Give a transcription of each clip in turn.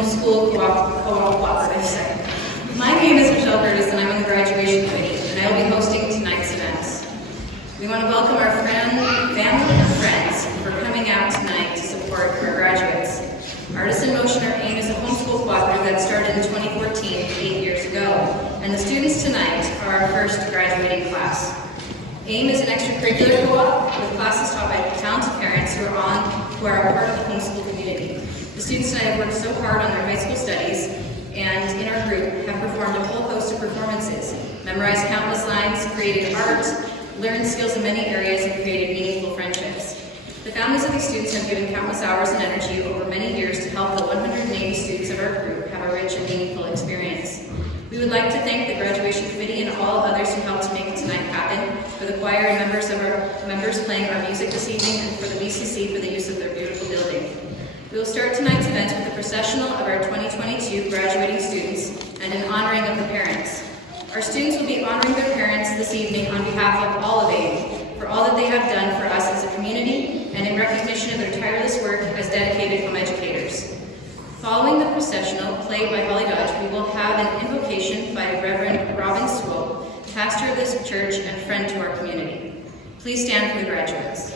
homeschool cooperative. My name is Michelle Curtis, and I'm on the graduation committee, and I will be hosting tonight's events. We want to welcome our family and friends for coming out tonight to support our graduates. Artists in Motion, or AIM, is a homeschool cooperative that started in 2014, 8 years ago, and the students tonight are our first graduating class. AIM is an extracurricular co-op with classes taught by talented parents who are a part of the homeschool community. The students tonight have worked so hard on their high school studies, and in our group have performed a whole host of performances, memorized countless lines, created art, learned skills in many areas, and created meaningful friendships. The families of these students have given countless hours and energy over many years to help the 180 students of our group have a rich and meaningful experience. We would like to thank the graduation committee and all others who helped to make tonight happen, for the choir and members playing our music this evening, and for the BCC for the use of their beautiful building. We will start tonight's event with a processional of our 2022 graduating students and an honoring of the parents. Our students will be honoring their parents this evening on behalf of all of AIM for all that they have done for us as a community and in recognition of their tireless work as dedicated home educators. Following the processional, played by Holly Dodge, we will have an invocation by Reverend Robin Swope, pastor of this church and friend to our community. Please stand for the graduates.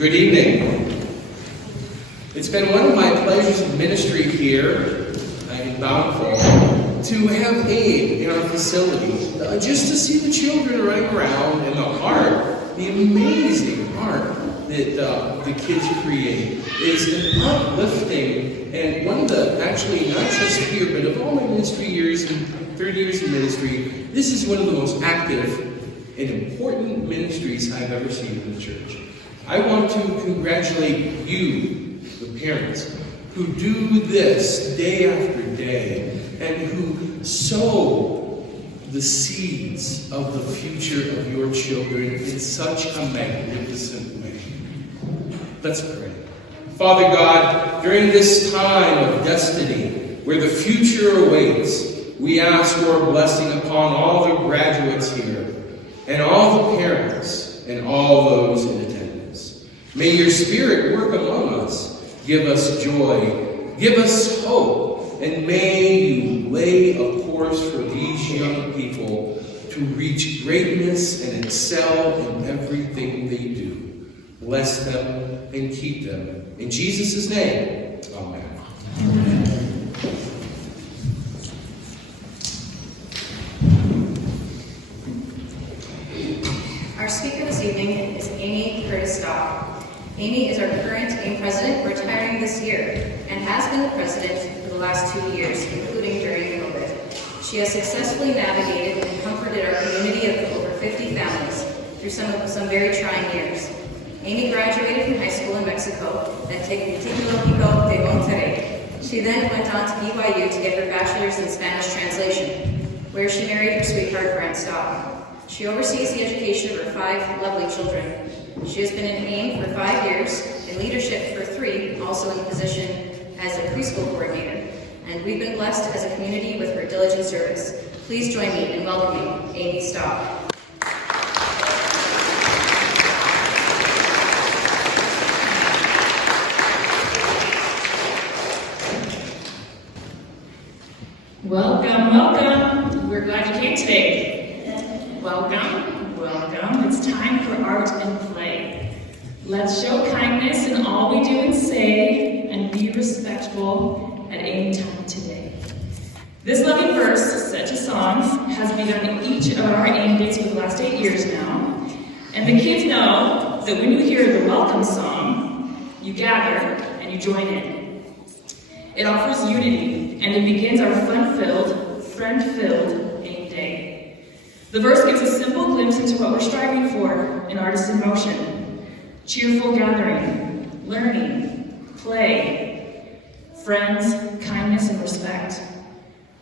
Good evening. It's been one of my pleasures of ministry here in Bountiful to have aid in our facility, just to see the children running around and the amazing art that the kids create is an uplifting, and one of the, actually not just here, but of all my ministry years and 30 years of ministry, this is one of the most active and important ministries I've ever seen in the church. I want to congratulate you, the parents, who do this day after day and who sow the seeds of the future of your children in such a magnificent way. Let's pray. Father God, during this time of destiny where the future awaits, we ask your blessing upon all the graduates here and all the parents and all those in attendance. May your Spirit work among us, give us joy, give us hope, and may you lay a course for these young people to reach greatness and excel in everything they do. Bless them and keep them. In Jesus' name, amen. Our speaker this evening is Amy Curtis-Staub. Amy is our current AIM president, retiring this year, and has been the president for the last 2 years, including during COVID. She has successfully navigated and comforted our community of over 50 families through some very trying years. Amy graduated from high school in Mexico at Tecnológico de Monterrey. She then went on to BYU to get her bachelor's in Spanish translation, where she married her sweetheart, Brent Staub. She oversees the education of her 5 lovely children. She has been in AIM for 5 years, in leadership for 3, also in the position as a preschool coordinator. And we've been blessed as a community with her diligent service. Please join me in welcoming Amy Staub. Welcome, welcome. We're glad you came today. Welcome, welcome. It's time for art and play. Let's show kindness in all we do and say, and be respectful at any time today. This loving verse, set to songs, has begun each of our AIM days for the last 8 years now. And the kids know that when you hear the welcome song, you gather and you join in. It offers unity, and it begins our fun-filled, friend-filled AIM Day. The verse gives a simple glimpse into what we're striving for in Artists in Motion: cheerful gathering, learning, play, friends, kindness, and respect.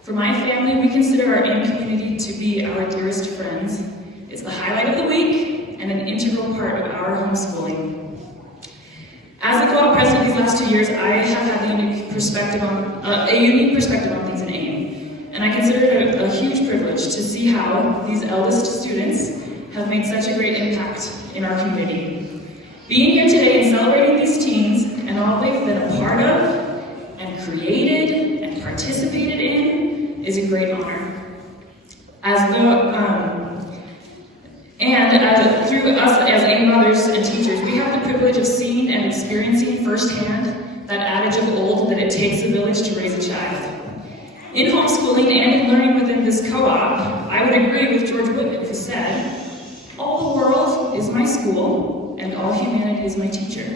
For my family, we consider our AIM community to be our dearest friends. It's the highlight of the week and an integral part of our homeschooling. As the co-op president these last 2 years, I have had a unique perspective on things in AIM, and I consider it a huge privilege to see how these eldest students have made such a great impact in our community. Being here today and celebrating these teens and all they've been a part of and created and participated in is a great honor. Through us as AIM mothers and teachers, we have the privilege of seeing and experiencing firsthand that adage of old that it takes a village to raise a child. In homeschooling and in learning within this co-op, I would agree with George Whitman, who said, "All the world is my school, and all humanity is my teacher."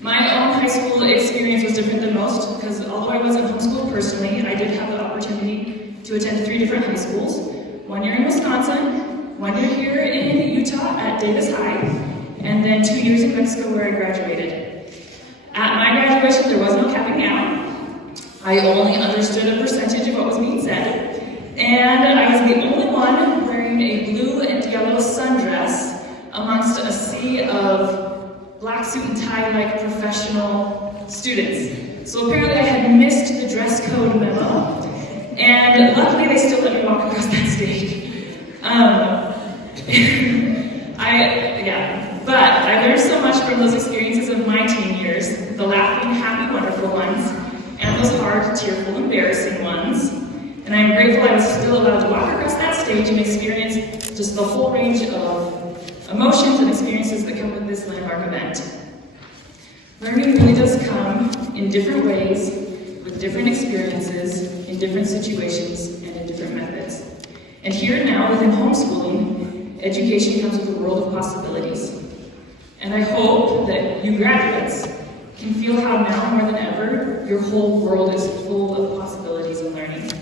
My own high school experience was different than most, because although I wasn't homeschooled personally, I did have the opportunity to attend 3 different high schools. 1 year in Wisconsin, 1 year here in Utah at Davis High, and then 2 years in Mexico where I graduated. At my graduation, there was no capping gown. I only understood a percentage of what was being said, and I was the only one wearing a blue and yellow sundress amongst a sea of black suit and tie-like professional students. So apparently I had missed the dress code memo, and luckily they still let me walk across that stage. But I learned so much from those experiences of my teen years, the laughing, happy, wonderful ones, and those hard, tearful, embarrassing ones, And I am grateful I was still allowed to walk across that stage and experience just the whole range of emotions and experiences that come with this landmark event. Learning really does come in different ways, with different experiences, in different situations, and in different methods. And here now, within homeschooling, education comes with a world of possibilities. And I hope that you graduates can feel how now more than ever, your whole world is full of possibilities and learning.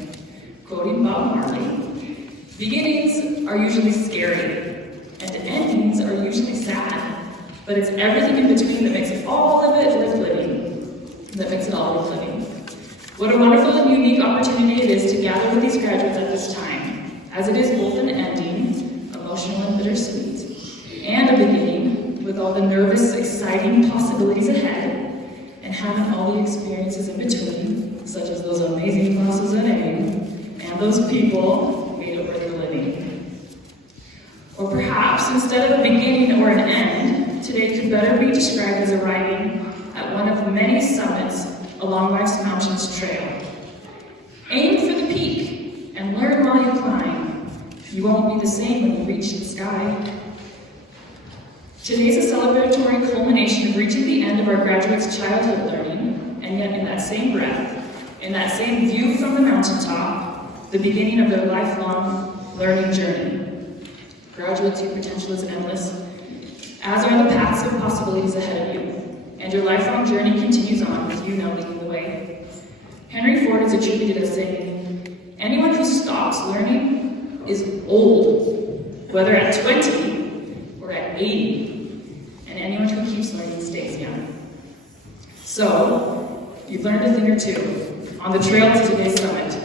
Quoting Bob Marley, beginnings are usually scary, and endings are usually sad, but it's everything in between that makes all of it worth living, that makes it all worth living. What a wonderful and unique opportunity it is to gather with these graduates at this time, as it is both an ending, emotional and bittersweet, and a beginning with all the nervous, exciting possibilities ahead, and having all the experiences in between, such as those amazing classes at AIM, and those people made it worth the living. Or perhaps, instead of a beginning or an end, today could better be described as arriving at one of many summits along life's mountains trail. Aim for the peak and learn while you climb. You won't be the same when you reach the sky. Today's a celebratory culmination of reaching the end of our graduates' childhood learning, and yet in that same breath, in that same view from the mountaintop, the beginning of their lifelong learning journey. Graduates, your potential is endless, as are the paths of possibilities ahead of you, and your lifelong journey continues on with you now leading the way. Henry Ford is attributed as saying, anyone who stops learning is old, whether at 20 or at 80. And anyone who keeps learning stays young. So, you've learned a thing or two on the trail to today's summit,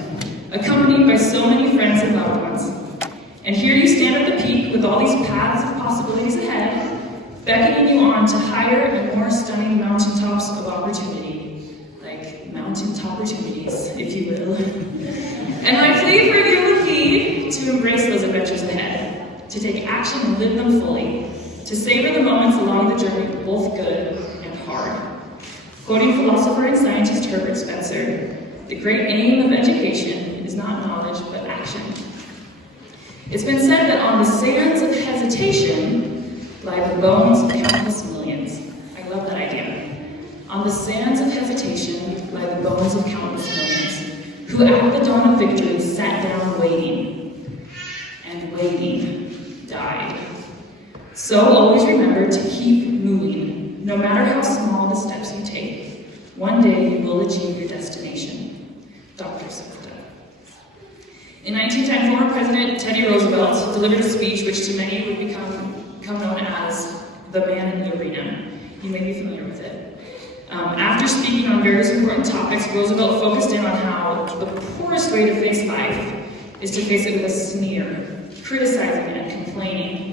accompanied by so many friends and loved ones. And here you stand at the peak with all these paths of possibilities ahead, beckoning you on to higher and more stunning mountaintops of opportunity, like mountaintop opportunities, if you will. And my plea for you would be to embrace those adventures ahead, to take action and live them fully, to savor the moments along the journey, both good and hard. Quoting philosopher and scientist Herbert Spencer, the great aim of education is not knowledge, but action. It's been said that on the sands of hesitation lie the bones of countless millions. I love that idea. On the sands of hesitation lie the bones of countless millions, who at the dawn of victory sat down waiting, and waiting died. So always remember to keep moving, no matter how small the steps you take. One day you will achieve your destination. Dr. Softa. In 1910, former President Teddy Roosevelt delivered a speech which to many would become known as the man in the arena. You may be familiar with it. After speaking on various important topics, Roosevelt focused in on how the poorest way to face life is to face it with a sneer, criticizing and complaining.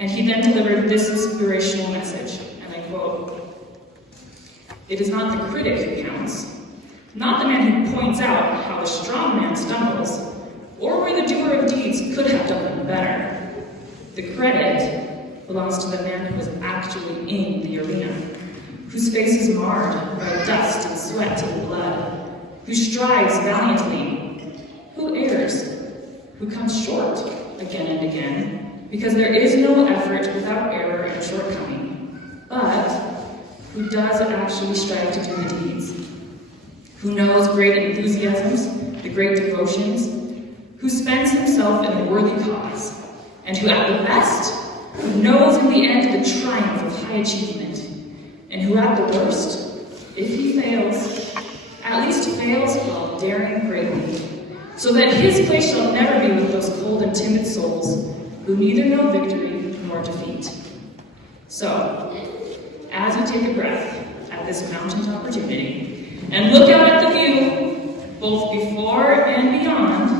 And he then delivered this inspirational message, and I quote, "It is not the critic who counts, not the man who points out how the strong man stumbles, or where the doer of deeds could have done them better. The credit belongs to the man who is actually in the arena, whose face is marred by dust and sweat and blood, who strives valiantly, who errs, who comes short again and again, because there is no effort without error and shortcoming, but who does actually strive to do the deeds, who knows great enthusiasms, the great devotions, who spends himself in a worthy cause, and who at the best, who knows in the end the triumph of high achievement, and who at the worst, if he fails, at least fails while daring greatly, so that his place shall never be with those cold and timid souls who neither know victory nor defeat." So, as you take a breath at this mountain opportunity, and look out at the view, both before and beyond,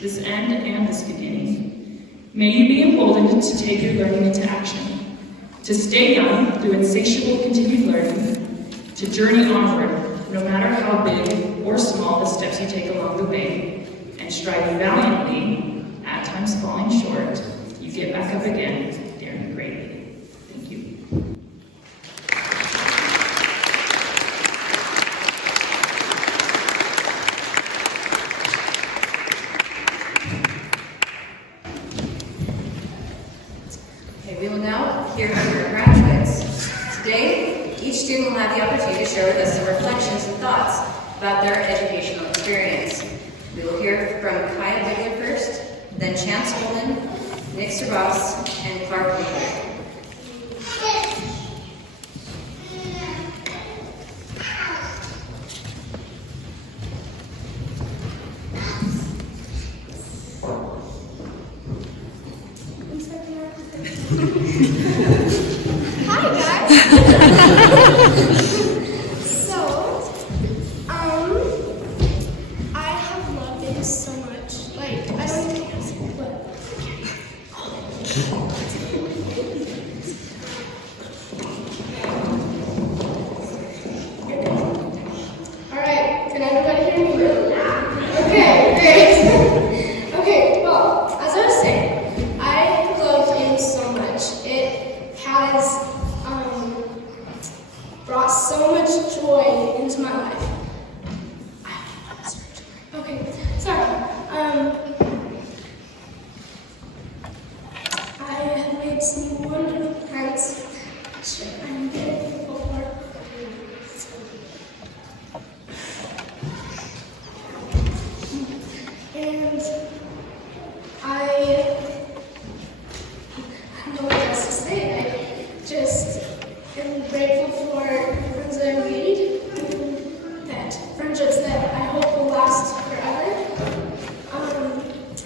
this end and this beginning, may you be emboldened to take your learning into action, to stay young through insatiable continued learning, to journey onward, no matter how big or small the steps you take along the way, and striving valiantly, at times falling short, you get back up again, daring greatly. Thank you. Okay, we will now hear from our graduates. Today, each student will have the opportunity to share with us some reflections and thoughts about their educational experience. We will hear from Bigler first, then Chance Holman, Nick Servoss, and Clark Winkler. Hi guys. So, I have loved it so much. Like, I don't even know Alright, can everybody hear me? Okay, great. Okay, well, as I was saying, I loved it so much. It has brought so much joy into my life. Okay, sorry. I have made some wonderful friends, which I'm grateful for. And I don't know what else to say. I just am grateful for friends that I made, and that friendships that I hope will last forever.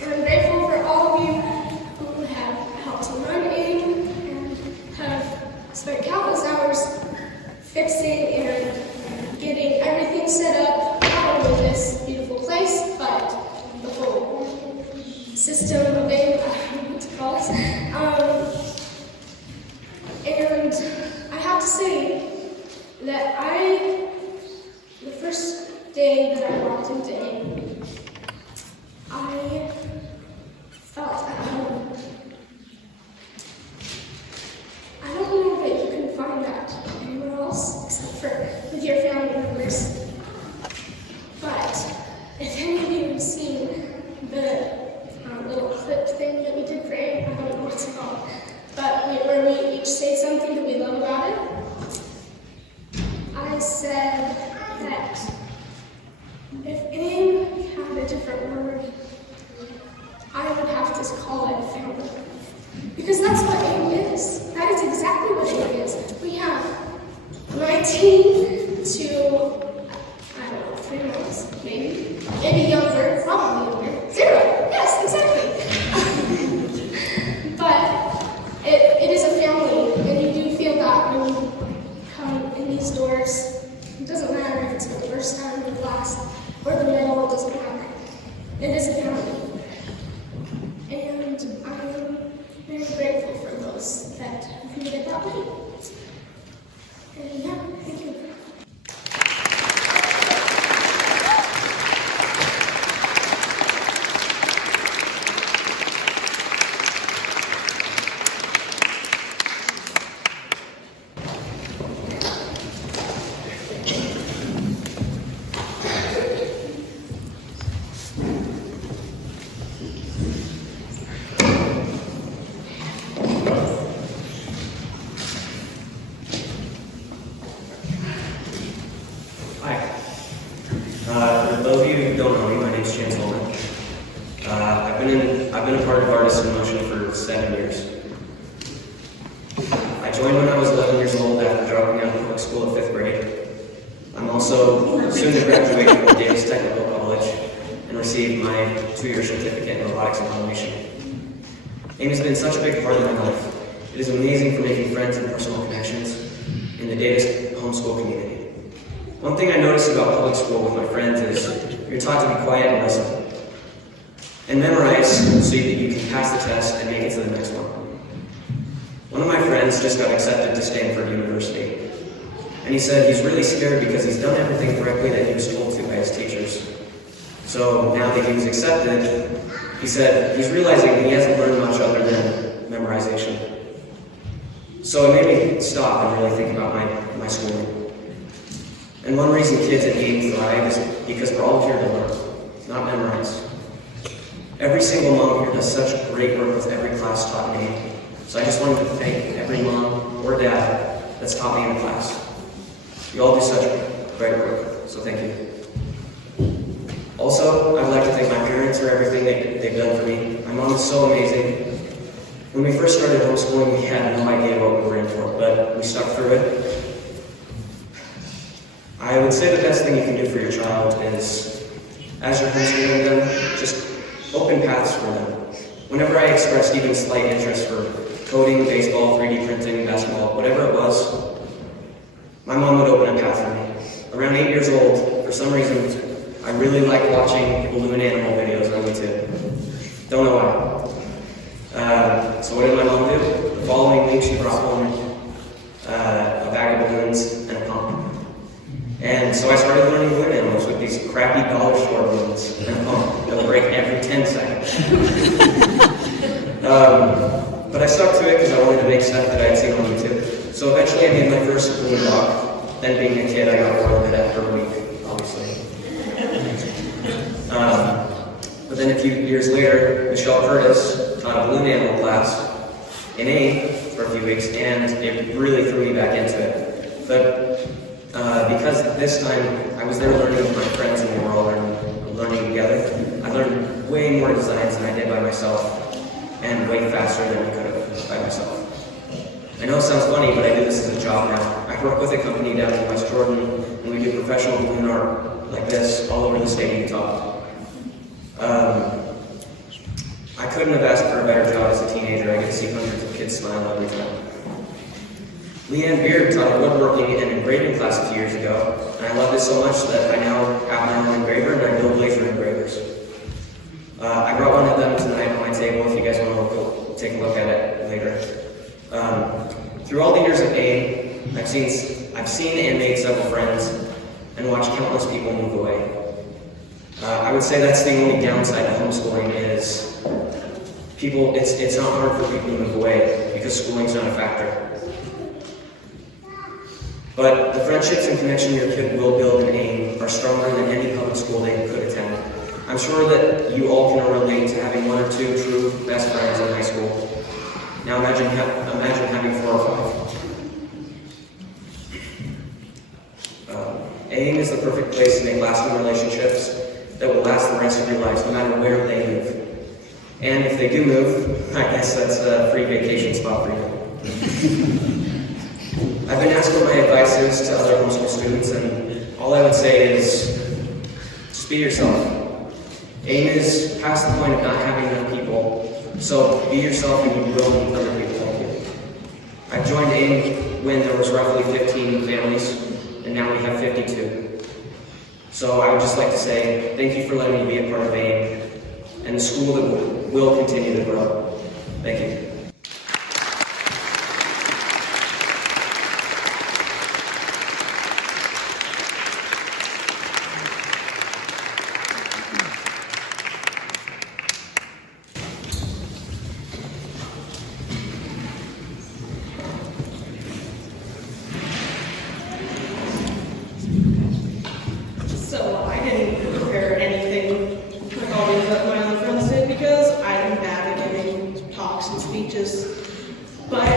And I'm grateful for all of you who have helped to run in and have spent countless hours fixing and getting everything set up, not only this beautiful place, but the whole system of it, I don't know what to call it. And I have to say that the first day that I walked into AIM, I felt at home. I don't know that you can find that anywhere else except for with your family members. But if any of you have seen the little clip thing that we did for AIM, I don't know what it's called, but where we each say something that we love about it, I said that if AIM had a different word, I would have to call it family. Because that's what AIM is. That is exactly what AIM is. We have 19 to, I don't know, 3 months, maybe younger, probably younger. 0, yes, exactly. But it is a family, and you do feel that when you come in these doors. It doesn't matter if it's the first time or the last, or the middle, it doesn't matter. It is a family. And I'm very grateful for those that have made it that way. And yeah, thank you. For those of you who don't know me, my name is Chance Holman. I've been a part of Artists in Motion for 7 years. I joined when I was 11 years old after dropping out of public school at 5th grade. I'm also soon to graduate from Davis Technical College and receive my 2-year certificate in robotics and automation. AIM has been such a big part of my life. It is amazing for making friends and personal connections in the Davis homeschool community. One thing I noticed about public school with my friends is you're taught to be quiet and listen, and memorize so that you can pass the test and make it to the next one. One of my friends just got accepted to Stanford University, and he said he's really scared because he's done everything correctly that he was told to by his teachers. So now that he was accepted, he said he's realizing he hasn't learned much other than memorization. So it made me stop and really think about my schooling. And one reason kids at AIM thrive is because we're all here to learn, not memorize. Every single mom here does such great work with every class taught in AIM. So I just wanted to thank every mom or dad that's taught me in the class. You all do such great work, so thank you. Also, I would like to thank my parents for everything they've done for me. My mom is so amazing. When we first started homeschooling, we had no idea what we were in for, but we stuck through it. I would say the best thing you can do for your child is, as you're homeschooling them, just open paths for them. Whenever I expressed even slight interest for coding, baseball, 3D printing, basketball, whatever it was, my mom would open a path for me. Around 8 years old, for some reason, I really liked watching balloon animal videos on YouTube. Don't know why. So what did my mom do? The following week, she brought home a bag of balloons and a pump. And so I started learning balloon animals with these crappy dollar store balloons and a pump that would break every 10 seconds. But I stuck to it because I wanted to make stuff that I had seen on YouTube. So eventually I made my first balloon dog. Then being a kid, I got bored of it after a week, obviously. But then a few years later, Michelle Curtis taught a balloon animal class in A for a few weeks, and it really threw me back into it. But because this time I was there learning with my friends and we were all learning together, I learned way more designs than I did by myself, and way faster than I could have by myself. I know it sounds funny, but I do this as a job now. I work with a company down in West Jordan, and we do professional balloon art like this all over the state of Utah. I couldn't have asked for a better job as a teenager. I get to see hundreds of kids smile every time. Leanne Beard taught a woodworking and engraving class a few years ago, and I loved it so much that I now have my own engraver and I build laser engravers. I brought one of them tonight on my table if you guys want to go take a look at it later. Through all the years of AIM, I've seen and made several friends and watched countless people move away. I would say that's the only downside to homeschooling is it's not hard for people to move away because schooling's not a factor. But the friendships and connection your kid will build in AIM are stronger than any public school they could attend. I'm sure that you all can relate to having one or two true best friends in high school. Now imagine having 4 or 5. AIM is the perfect place to make lasting relationships that will last the rest of your lives, no matter where they move. And if they do move, I guess that's a free vacation spot for you. I've been asked what my advice is to other homeschool students, and all I would say is, just be yourself. AIM is past the point of not having enough people, so be yourself and you will meet other people like you. I joined AIM when there was roughly 15 families, and now we have 52. So I would just like to say, thank you for letting me be a part of AIM, and the school that will continue to grow. Thank you. So I didn't prepare anything like all these my other friends did because I'm bad at giving talks and speeches. But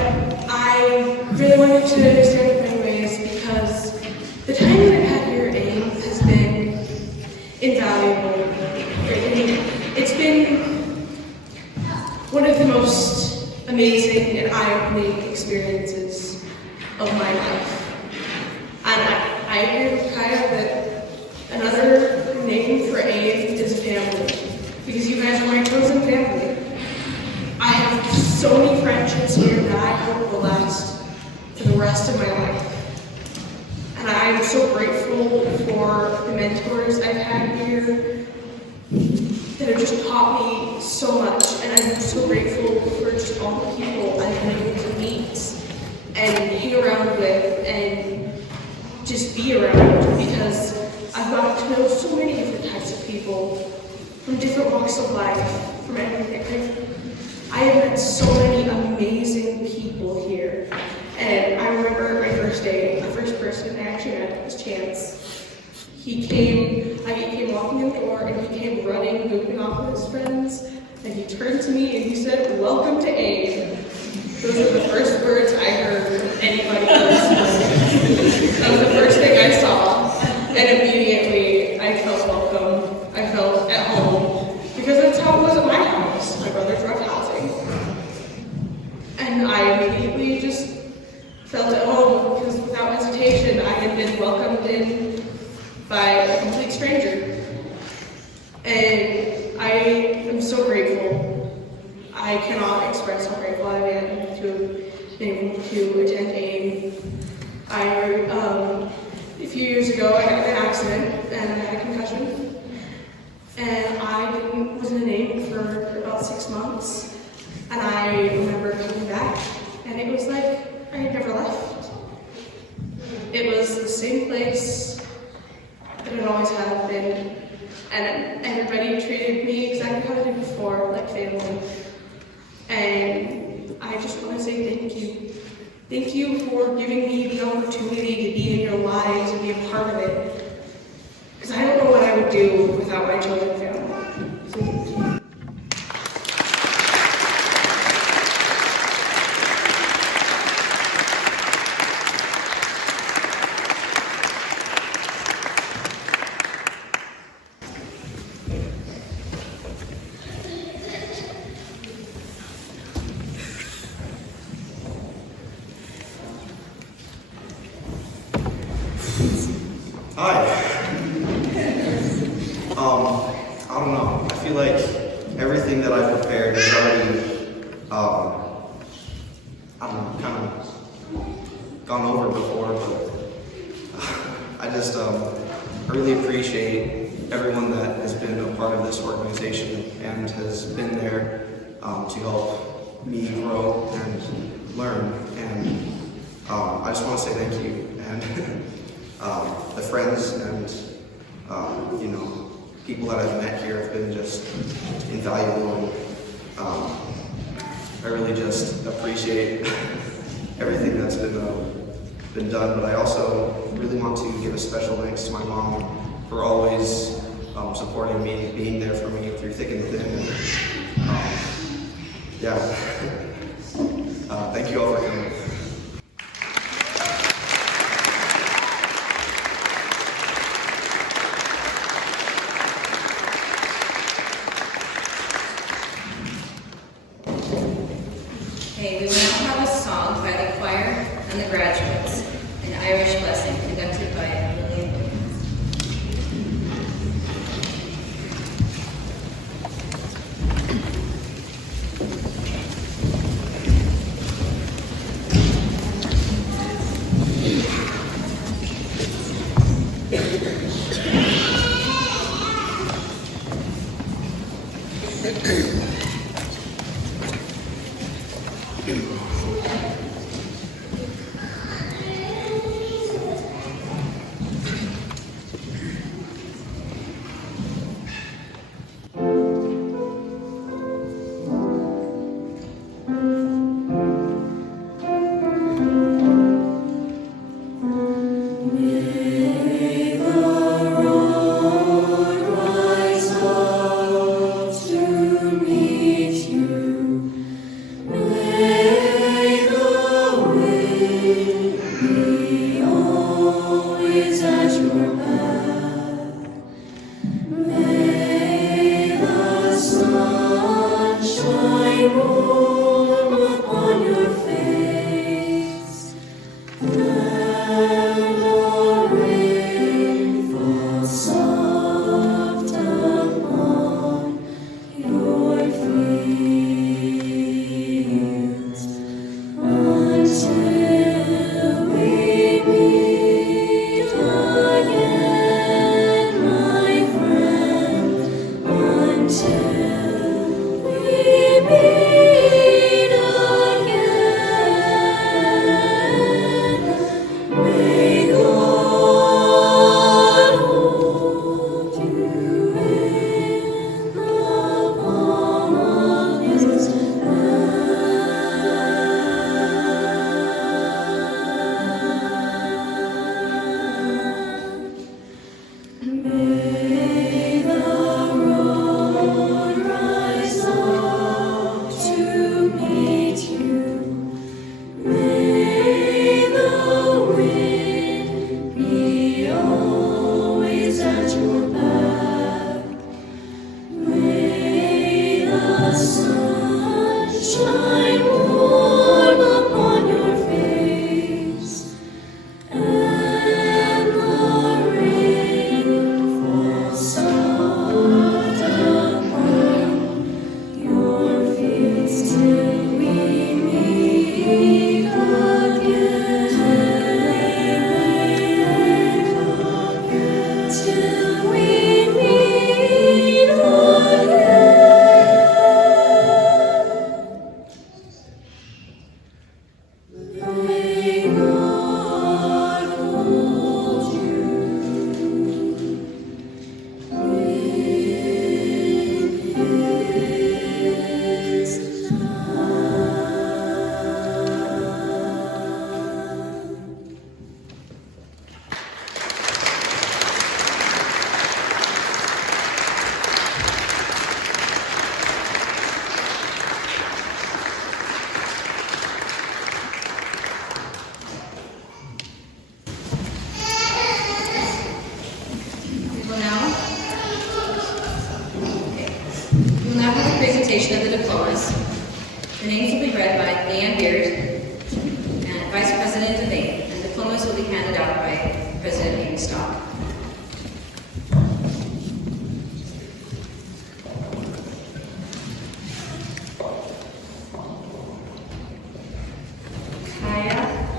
I really wanted to stand up anyways because the time that I've had here at AIM has been invaluable. It's been one of the most amazing and eye-opening experiences of my life. And I agree with Kyle that another name for AIM is family, because you guys are my chosen family. I have so many friendships here that I hope will last for the rest of my life. And I am so grateful for the mentors I've had here that have just taught me so much. And I'm so grateful for just all the people I've been able to meet and hang around with and just be around, because I've gotten to know so many different types of people from different walks of life, from everything. I have met so many amazing people here. And I remember my first day, the first person I actually met was Chance. He came walking in the door and he came running, moving off with his friends, and he turned to me and he said, "Welcome to AIM." Those are the first words I heard from anybody else. That was the first thing I saw. And immediately I felt welcome. I felt at home. Because that's how it was at my house. My brother's drug housing. And I immediately just felt at home because without hesitation I had been welcomed in by a complete stranger. And I am so grateful. I cannot express how grateful I am to have been able to attend AIM. A few years ago I got in an accident and I had a concussion. And I wasn't in AIM for about 6 months. And I remember coming back and it was like I had never left. It was the same place that it always had been. And everybody treated me exactly how they did before, like family. And I just want to say thank you. Thank you for giving me the opportunity to be in your lives and be a part of it. Because I don't know what I would do without my chosen family. So thank you. Hi. I don't know. I feel like everything that I prepared is already, I don't know, kind of gone over before, but I just, I really appreciate everyone that has been a part of this organization and has been there to help me grow and learn. And I just want to say thank you. And the friends and people that I've met here have been just invaluable, and I really just appreciate everything that's been done. But I also really want to give a special thanks to my mom for always supporting me, being there for me through thick and thin. And, thank you all for coming. Okay, we will now have a song by the choir and the graduates, an Irish blessing conducted by William. stock.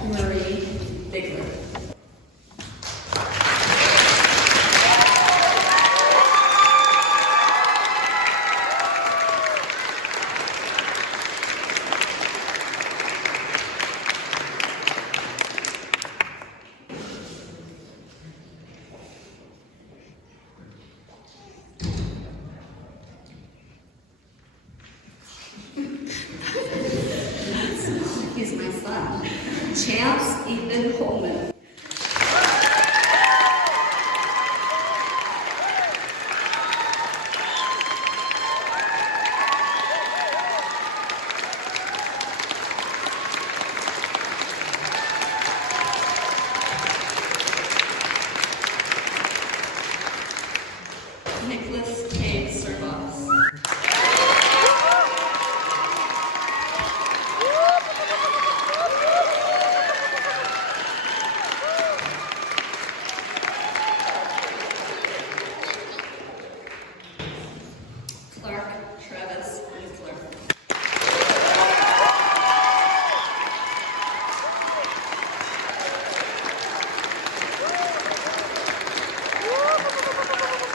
Marie Bigler. He's my son. Chance Ethan Holman. Nicholas K. Servoss.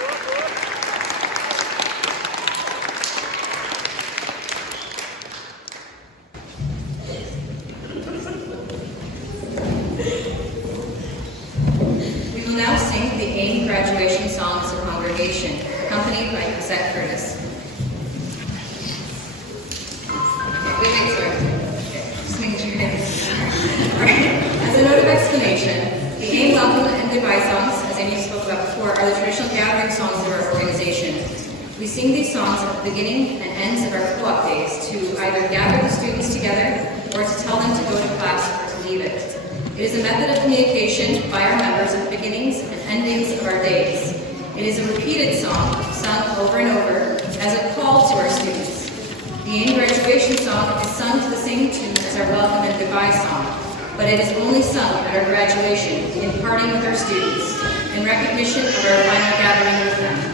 Winkler. We will now sing the AIM graduation song as a congregation, accompanied by Cassette Curtis. Wait, sorry. Okay, just making sure you're getting this. All right. As a note of explanation, the AIM welcome and goodbye songs, as Amy spoke about before, are the traditional gathering songs of our organization. We sing these songs at the beginning and ends of our co-op days to either gather the students together or to tell them to go to class or to leave it. It is a method of communication by our members at the beginnings and endings of our days. It is a repeated song, sung over and over, as a call to our students. The AIM graduation song is sung to the same tune as our welcome and goodbye song, but it is only sung at our graduation, in parting with our students, in recognition of our final gathering with them.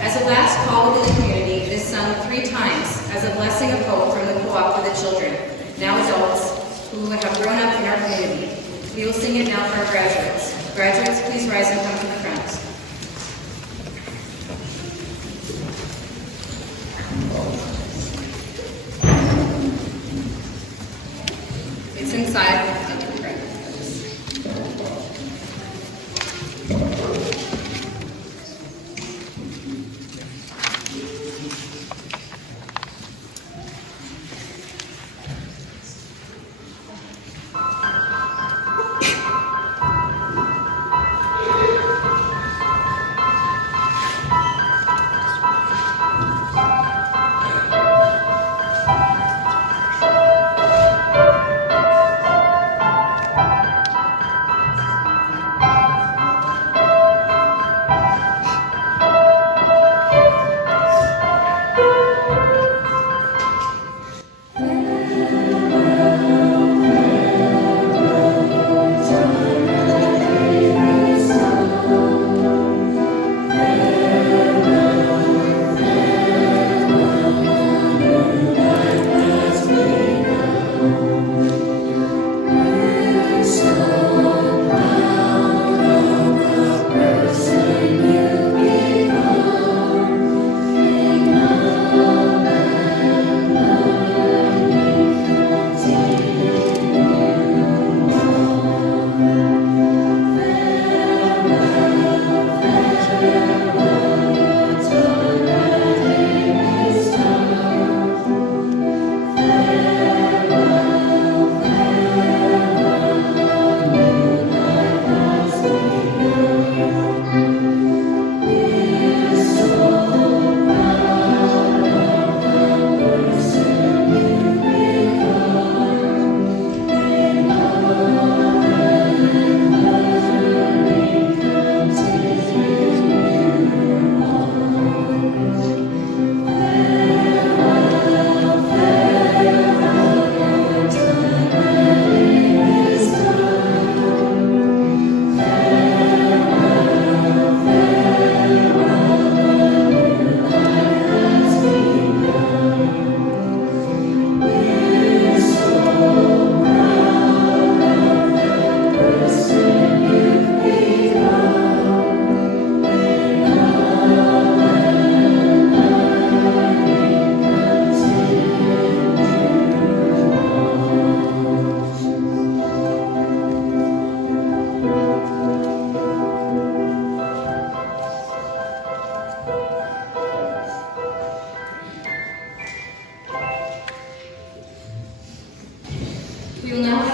As a last call within the community, it is sung 3 times as a blessing of hope from the co-op for the children, now adults, who have grown up in our community. We will sing it now for our graduates. Graduates, please rise and come to the front. It's inside.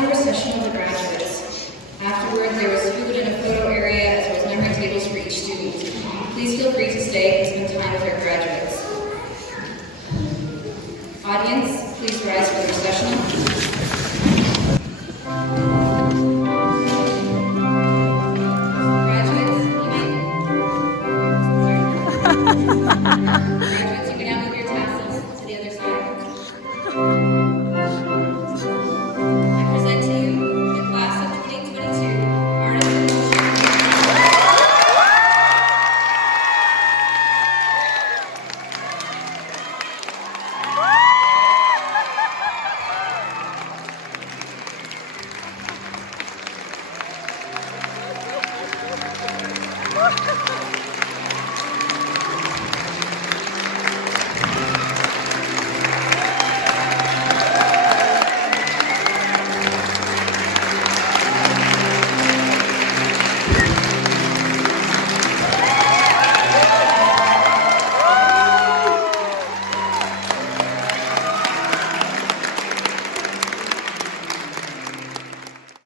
now the recession of the graduates. Afterward, there was food and a photo area as well as memory tables for each student. Please feel free to stay and spend time with our graduates. Audience, please rise for the recessional. Graduates, you may now move your tassels to the other side. I present to you the class of 2022 Artists in Motion. Ha ha ha!